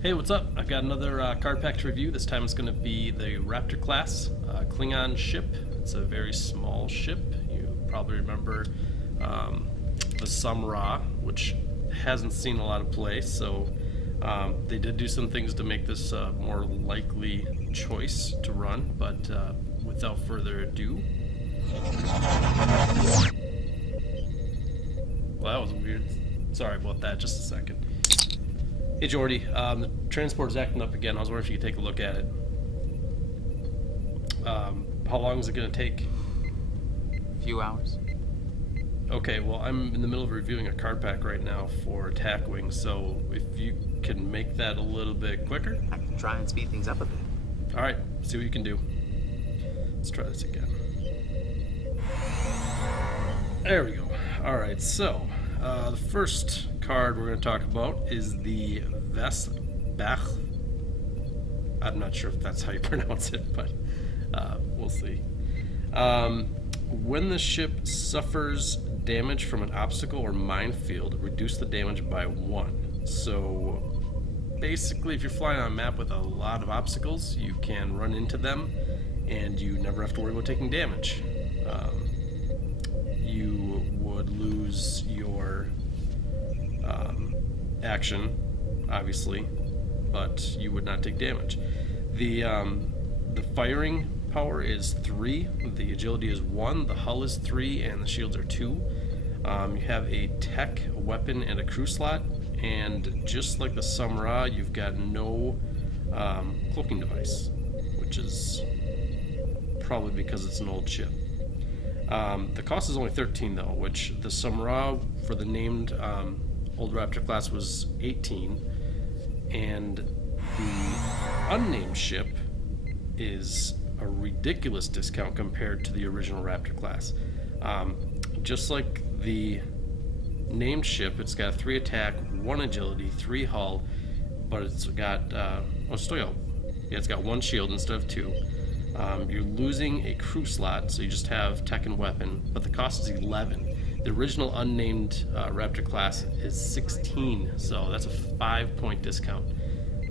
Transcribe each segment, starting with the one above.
Hey, what's up? I've got another card pack to review. This time it's going to be the Raptor Class Klingon ship. It's a very small ship. You probably remember the Samra, which hasn't seen a lot of play, so they did do some things to make this a more likely choice to run, but without further ado... Well, that was weird. Sorry about that, just a second. Hey Geordie, the transport's acting up again. I was wondering if you could take a look at it. How long is it going to take? A few hours. Okay, well I'm in the middle of reviewing a card pack right now for Attack Wing, so if you can make that a little bit quicker. I can try and speed things up a bit. Alright, see what you can do. Let's try this again. There we go. Alright, so the first card we're going to talk about is the Ves Batlh. I'm not sure if that's how you pronounce it, but we'll see. When the ship suffers damage from an obstacle or minefield, reduce the damage by 1. So basically, if you're flying on a map with a lot of obstacles, you can run into them and you never have to worry about taking damage. You would lose your action, obviously, but you would not take damage. The firing power is 3, the agility is 1, the hull is 3, and the shields are 2. You have a tech, a weapon, and a crew slot, and just like the Samra, you've got no cloaking device, which is probably because it's an old ship. The cost is only 13 though, which the Samra for the named old Raptor class was 18, and the unnamed ship is a ridiculous discount compared to the original Raptor class. Just like the named ship, it's got 3 attack, 1 agility, 3 hull, but it's got it's got 1 shield instead of 2. You're losing a crew slot, so you just have tech and weapon, but the cost is 11. The original unnamed Raptor class is 16, so that's a 5-point discount.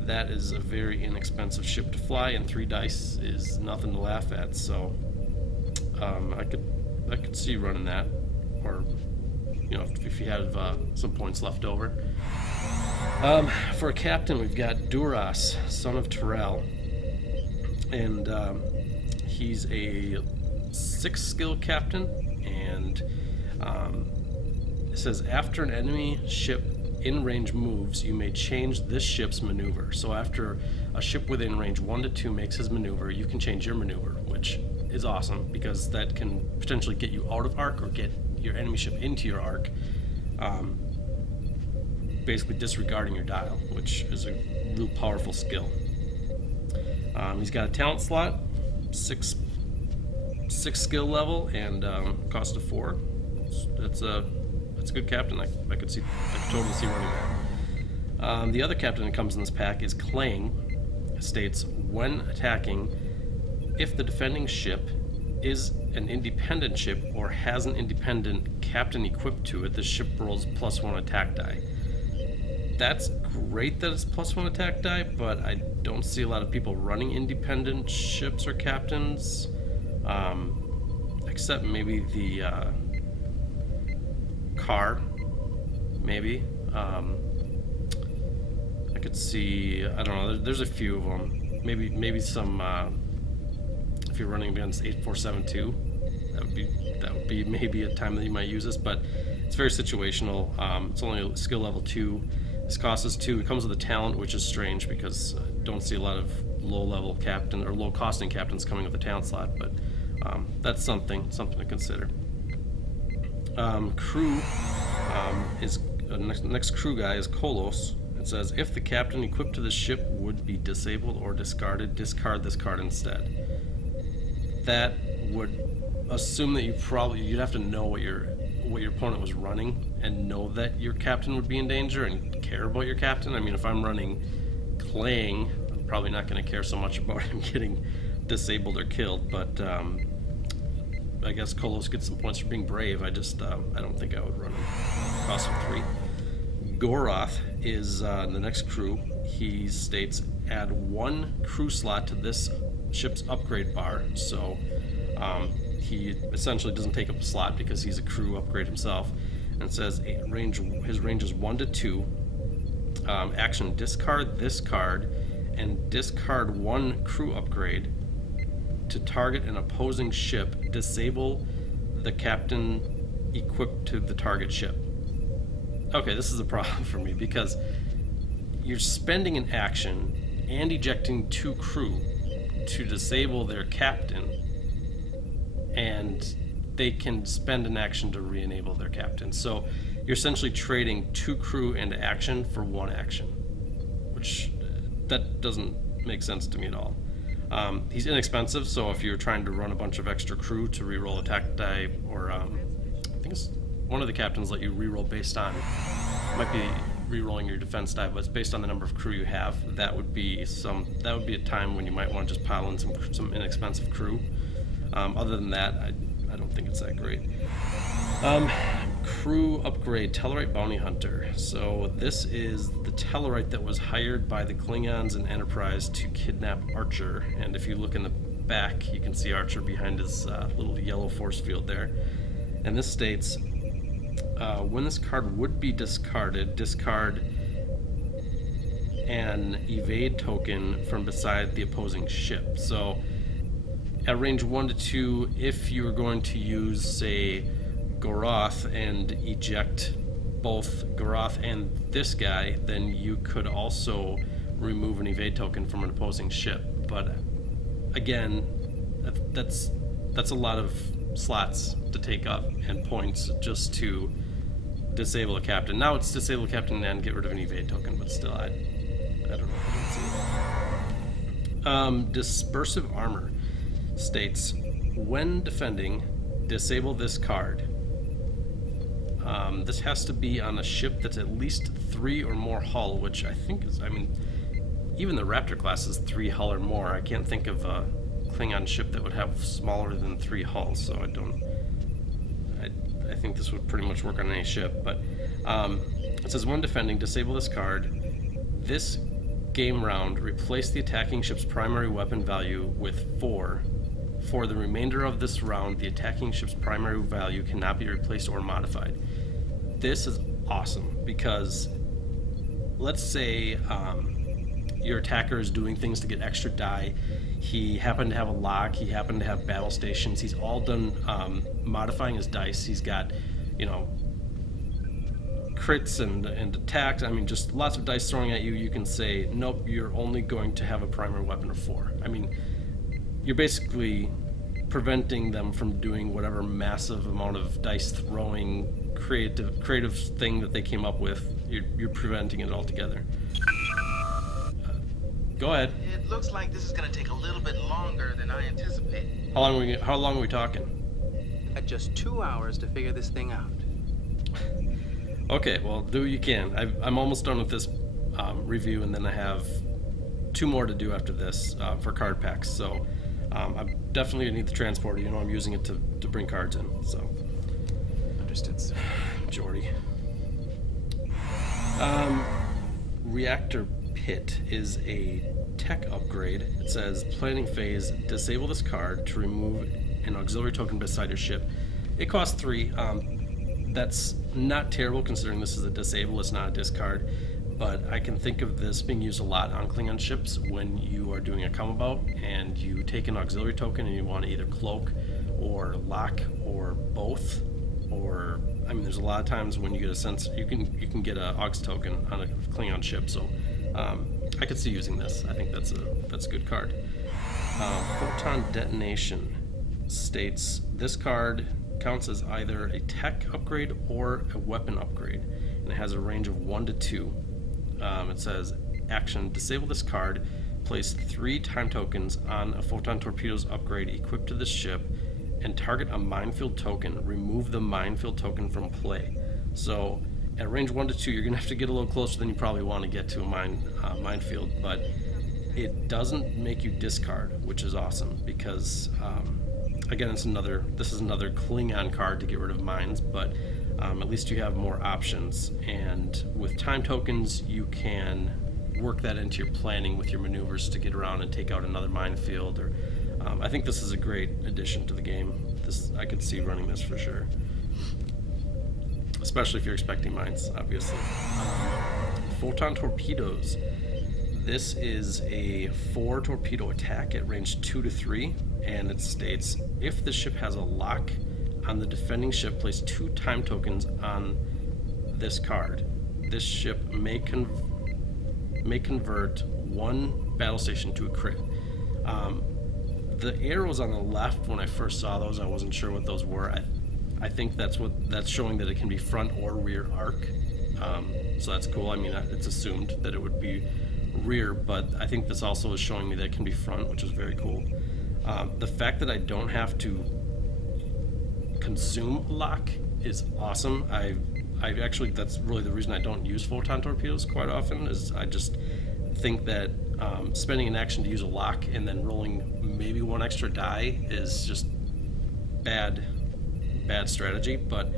That is a very inexpensive ship to fly, and 3 dice is nothing to laugh at. So I could see you running that, or you know, if you have some points left over. For a captain, we've got Duras, son of Terrell, and he's a 6 skill captain, and it says after an enemy ship in range moves, you may change this ship's maneuver. So after a ship within range 1 to 2 makes his maneuver, you can change your maneuver, which is awesome because that can potentially get you out of arc or get your enemy ship into your arc, basically disregarding your dial, which is a real powerful skill. He's got a talent slot, 6 skill level, and cost of 4. That's a good captain. I could totally see running that. The other captain that comes in this pack is Clang. States, when attacking, if the defending ship is an independent ship or has an independent captain equipped to it, the ship rolls +1 attack die. That's great that it's +1 attack die, but I don't see a lot of people running independent ships or captains, except maybe the car, maybe. I could see, I don't know, there's a few of them. Maybe some, if you're running against 8472, that would be maybe a time that you might use this, but it's very situational. It's only skill level 2. This cost is 2. It comes with a talent, which is strange because I don't see a lot of low-level captain or low-costing captains coming with a talent slot, but that's something to consider. Crew is next crew guy is Colossus. It says if the captain equipped to the ship would be disabled or discarded, discard this card instead. That would assume that you'd have to know what your opponent was running and know that your captain would be in danger and care about your captain. I mean, if I'm running Clang, I'm probably not going to care so much about him getting disabled or killed, but I guess Colossus gets some points for being brave. I don't think I would run him. Cost of 3. Gorath is the next crew. He states, add 1 crew slot to this ship's upgrade bar. So he essentially doesn't take up a slot because he's a crew upgrade himself. And it says his range is 1 to 2. Action, discard this card and discard 1 crew upgrade to target an opposing ship. Disable the captain equipped to the target ship. Okay, this is a problem for me because you're spending an action and ejecting 2 crew to disable their captain, and they can spend an action to re-enable their captain. So you're essentially trading 2 crew and action for 1 action, which that doesn't make sense to me at all. He's inexpensive, so if you're trying to run a bunch of extra crew to reroll attack die, or I think it's one of the captains let you reroll based on, might be rerolling your defense die, but it's based on the number of crew you have. That would be a time when you might want to just pile in some inexpensive crew. Other than that, I don't think it's that great. Crew upgrade, Tellarite Bounty Hunter. So this is the Tellarite that was hired by the Klingons and Enterprise to kidnap Archer. And if you look in the back, you can see Archer behind his little yellow force field there. And this states, when this card would be discarded, discard an evade token from beside the opposing ship. So at range 1 to 2, if you were going to use, say, Gorath and eject both Gorath and this guy, then you could also remove an evade token from an opposing ship. But again, that's a lot of slots to take up and points just to disable a captain. Now it's disable a captain and get rid of an evade token, but still, I don't know. I don't see it. Dispersive Armor states, when defending, disable this card. This has to be on a ship that's at least 3 or more hull, which I think is, I mean, even the Raptor class is 3 hull or more. I can't think of a Klingon ship that would have smaller than 3 hulls, so I think this would pretty much work on any ship. But it says, when defending, disable this card. This game round, replace the attacking ship's primary weapon value with 4. For the remainder of this round, the attacking ship's primary value cannot be replaced or modified. This is awesome because let's say your attacker is doing things to get extra die. He happened to have a lock, he happened to have battle stations, he's all done modifying his dice. He's got, you know, crits and attacks. I mean, just lots of dice throwing at you. You can say, nope, you're only going to have a primary weapon of 4. I mean, you're basically preventing them from doing whatever massive amount of dice throwing creative thing that they came up with. You're preventing it altogether. Go ahead. It looks like this is going to take a little bit longer than I anticipated. How long are we talking? At just 2 hours to figure this thing out. Okay, well, do what you can. I'm almost done with this review, and then I have 2 more to do after this for card packs. So I'm definitely gonna need the transporter. You know, I'm using it to bring cards in. So Understood, sir. Geordie. Reactor Pit is a tech upgrade. It says, planning phase, disable this card to remove an auxiliary token beside your ship. It costs 3. That's not terrible considering this is a disable, it's not a discard, but I can think of this being used a lot on Klingon ships when you are doing a come about and you take an auxiliary token and you want to either cloak or lock or both, or I mean, there's a lot of times when you get a sense you can get a aux token on a Klingon ship. So I could see using this. I think that's a good card. Photon Detonation states, this card counts as either a tech upgrade or a weapon upgrade, and it has a range of 1 to 2. It says, action, disable this card, place 3 time tokens on a Photon Torpedoes upgrade equipped to this ship, and target a minefield token. Remove the minefield token from play. So at range 1 to 2, you're going to have to get a little closer than you probably want to get to a minefield, but it doesn't make you discard, which is awesome because again, this is another Klingon card to get rid of mines, but at least you have more options. And with time tokens, you can work that into your planning with your maneuvers to get around and take out another minefield. Or I think this is a great addition to the game. I could see running this for sure, especially if you're expecting mines, obviously. Photon Torpedoes. This is a 4 torpedo attack at range 2 to 3, and it states, if the ship has a lock on the defending ship, place 2 time tokens on this card. This ship may convert 1 battle station to a crit. The arrows on the left, when I first saw those, I wasn't sure what those were. I think that's showing that it can be front or rear arc. So that's cool. I mean, it's assumed that it would be rear, but I think this also is showing me that it can be front, which is very cool. The fact that I don't have to consume lock is awesome. I actually, that's really the reason I don't use photon torpedoes quite often, is I just think that spending an action to use a lock and then rolling maybe 1 extra die is just bad strategy. But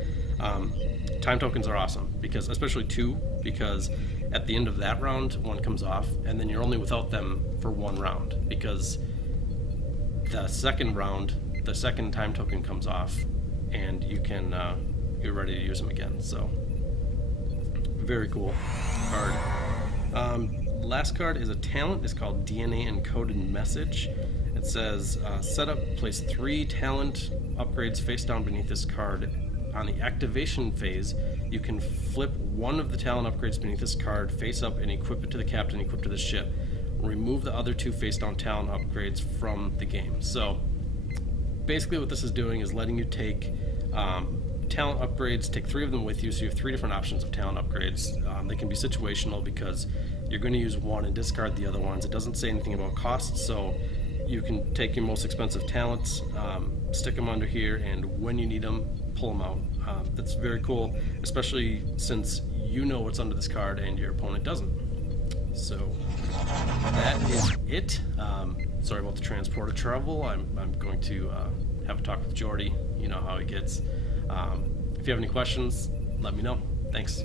time tokens are awesome, because especially 2, because at the end of that round 1 comes off, and then you're only without them for 1 round, because the second round the second time token comes off, and you can you're ready to use them again. So very cool card. Last card is a talent. It's called DNA Encoded Message. It says, set up, place 3 talent upgrades face down beneath this card. On the activation phase, you can flip 1 of the talent upgrades beneath this card face up and equip it to the captain, equip to the ship. Remove the other 2 face down talent upgrades from the game. So basically what this is doing is letting you take talent upgrades, take 3 of them with you, so you have 3 different options of talent upgrades. They can be situational, because you're going to use 1 and discard the other ones. It doesn't say anything about costs, so you can take your most expensive talents, stick them under here, and when you need them, pull them out. That's very cool, especially since you know what's under this card and your opponent doesn't. So that is it. Sorry about the transporter trouble. I'm going to have a talk with Geordie. You know how he gets. If you have any questions, let me know. Thanks.